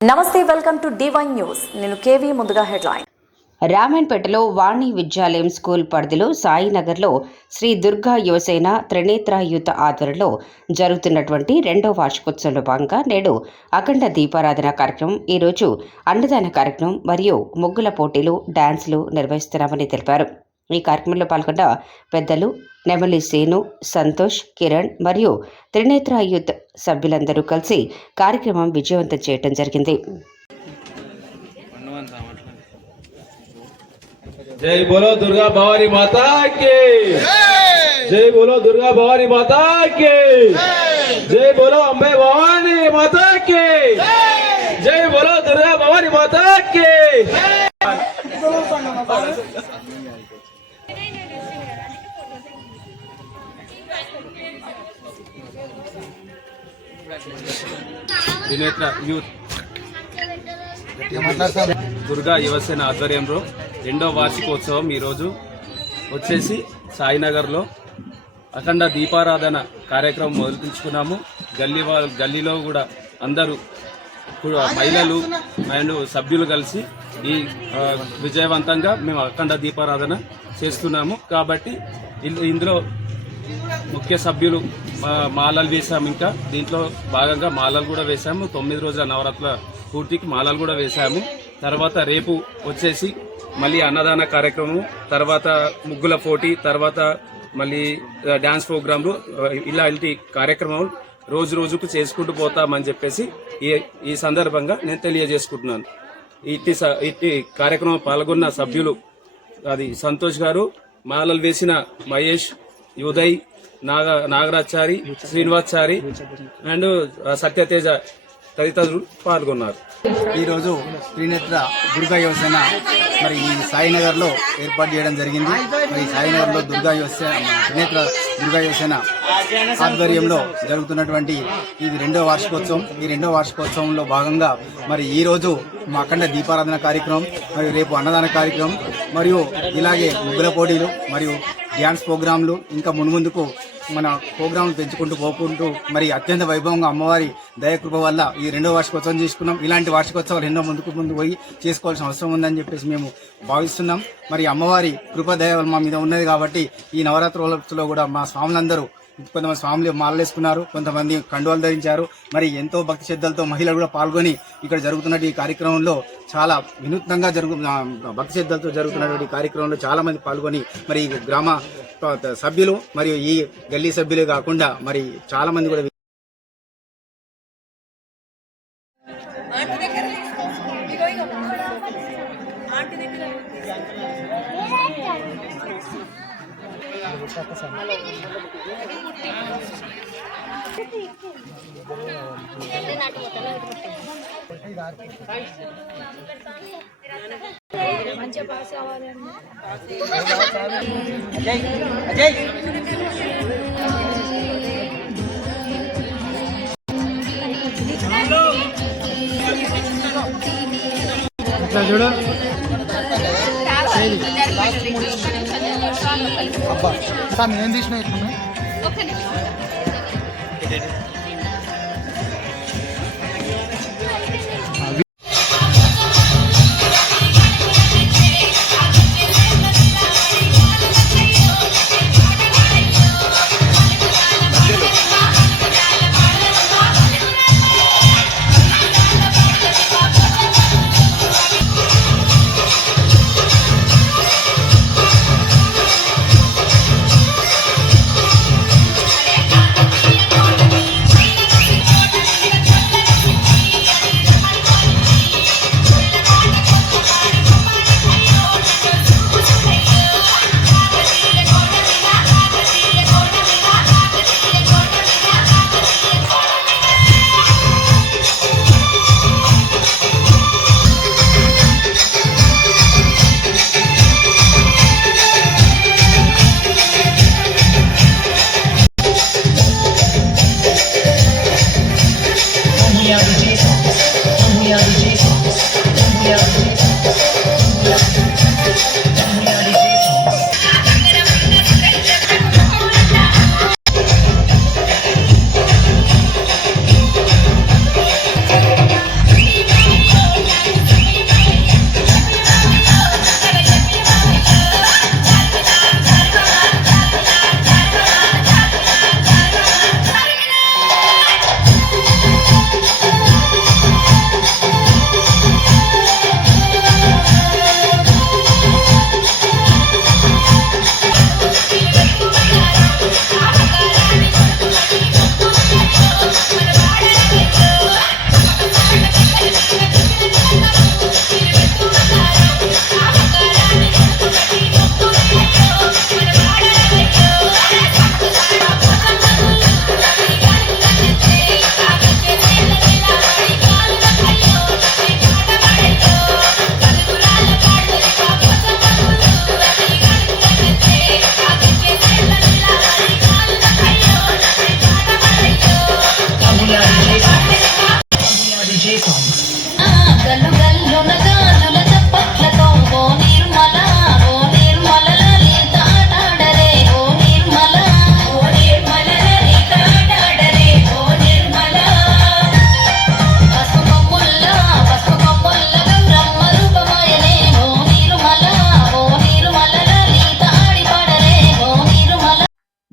నమస్తే, welcome to D1 news. నేను KV. ముందుగా హెడ్లైన్. రామన్పేటలో వాణి విద్యాలయం స్కూల్ పరిధిలో సాయినగర్లో శ్రీ దుర్గా యువసేన త్రినేత్ర యూత్ ఆధ్వర్యంలో జరుగుతున్నటువంటి 2వ వార్షికోత్సవంలో భాగంగా నేడు అఖండ దీపారాధన కార్యక్రమం, ఈరోజు అన్నదాన కార్యక్రమం మరియు ముగ్గుల పోటీలు, డాన్సులు నిర్వహిస్తున్నామని తెలిపారు. ఈ కార్యక్రమంలో పాల్గొన్న పెద్దలు నెమలి సేను, సంతోష్, కిరణ్ మరియు త్రినేత్ర యూత్ సభ్యులందరూ కలిసి కార్యక్రమం విజయవంతం చేయడం జరిగింది. जय बोलो दुर्गा भवानी माता की जय बोलो दुर्गा भवानी माता की जय बोलो अम्बे भवानी माता की जय बोलो दुर्गा भवानी माता की त्रिनेत्र यूथ దుర్గా యువసేన ఆధ్వర్యంలో 2వ వార్షికోత్సవం ఈరోజు వచ్చేసి సాయినగర్లో అఖండ దీపారాధన కార్యక్రమం మొదలుపించుకున్నాము. గల్లీలో కూడా అందరూ మహిళలు అండ్ సభ్యులు కలిసి ఈ విజయవంతంగా మేము అఖండ దీపారాధన చేస్తున్నాము. కాబట్టి ఇందులో ముఖ్య సభ్యులు మాలలు వేసాము. ఇంకా దీంట్లో భాగంగా మాలలు కూడా వేసాము. 9 రోజుల నవరాత్రుల పూర్తికి మాలలు కూడా వేసాము. తర్వాత రేపు వచ్చేసి మళ్ళీ అన్నదాన కార్యక్రమం, తర్వాత ముగ్గుల పోటీ, తర్వాత మళ్ళీ డ్యాన్స్ ప్రోగ్రాంలు, ఇలాంటి కార్యక్రమం రోజు రోజుకు చేసుకుంటూ పోతామని చెప్పేసి ఈ సందర్భంగా నేను తెలియజేసుకుంటున్నాను. ఇట్టి కార్యక్రమం పాల్గొన్న సభ్యులు అది సంతోష్ గారు, మాలలు వేసిన మహేష్, ఉదయ్, నాగరాచారి, శ్రీనివాచారి అండ్ సత్యతేజ తదితరులు పాల్గొన్నారు. ఈరోజు త్రినేత్ర దుర్గా యువసేన మరి ఈ సాయినగర్లో ఏర్పాటు చేయడం జరిగింది. మరి సాయినగర్లో త్రినేత్ర దుర్గా యువసేన ఆధ్వర్యంలో జరుగుతున్నటువంటి ఇది 2వ వార్షికోత్సవం. ఈ 2వ వార్షికోత్సవంలో భాగంగా మరి ఈ రోజు మా అఖండ దీపారాధన కార్యక్రమం, మరియు రేపు అన్నదాన కార్యక్రమం, మరియు ఇలాగే ముగ్గుల పోటీలు మరియు డ్యాన్స్ ప్రోగ్రాంలు, ఇంకా మున్ముందుకు మన ప్రోగ్రాంలు పెంచుకుంటూ పోకుంటూ మరి అత్యంత వైభవంగా అమ్మవారి దయకృప వల్ల ఈ 2వ వార్షికోత్సవం చేసుకున్నాం. ఇలాంటి వార్షికోత్సవాలు ఎన్నో ముందు పోయి చేసుకోవాల్సిన అవసరం ఉందని చెప్పేసి మేము భావిస్తున్నాం. మరి అమ్మవారి కృప దయ మా మీద ఉన్నది కాబట్టి ఈ నవరాత్రులలో కూడా మా స్వాములందరూ, కొంతమంది స్వాములు మాలలేసుకున్నారు, కొంతమంది కండువాలు ధరించారు. మరి ఎంతో భక్తి శ్రద్ధలతో మహిళలు కూడా పాల్గొని ఇక్కడ జరుగుతున్న ఈ కార్యక్రమంలో చాలా వినూత్నంగా భక్తి శ్రద్ధలతో జరుగుతున్నటువంటి కార్యక్రమంలో చాలా మంది పాల్గొని మరి గ్రామ సభ్యులు మరియు ఈ గల్లీ సభ్యులే కాకుండా మరి చాలా మంది కూడా మంచి పాస్ కావాలండి. చూడు అబ్బా సార్ నేను తీసిన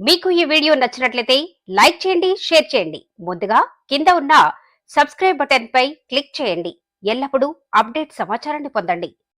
మీకు ఈ వీడియో నచ్చినట్లయితే లైక్ చేయండి, షేర్ చేయండి. ముందుగా కింద ఉన్న సబ్స్క్రైబ్ బటన్ పై క్లిక్ చేయండి. ఎల్లప్పుడూ అప్డేట్ సమాచారాన్ని పొందండి.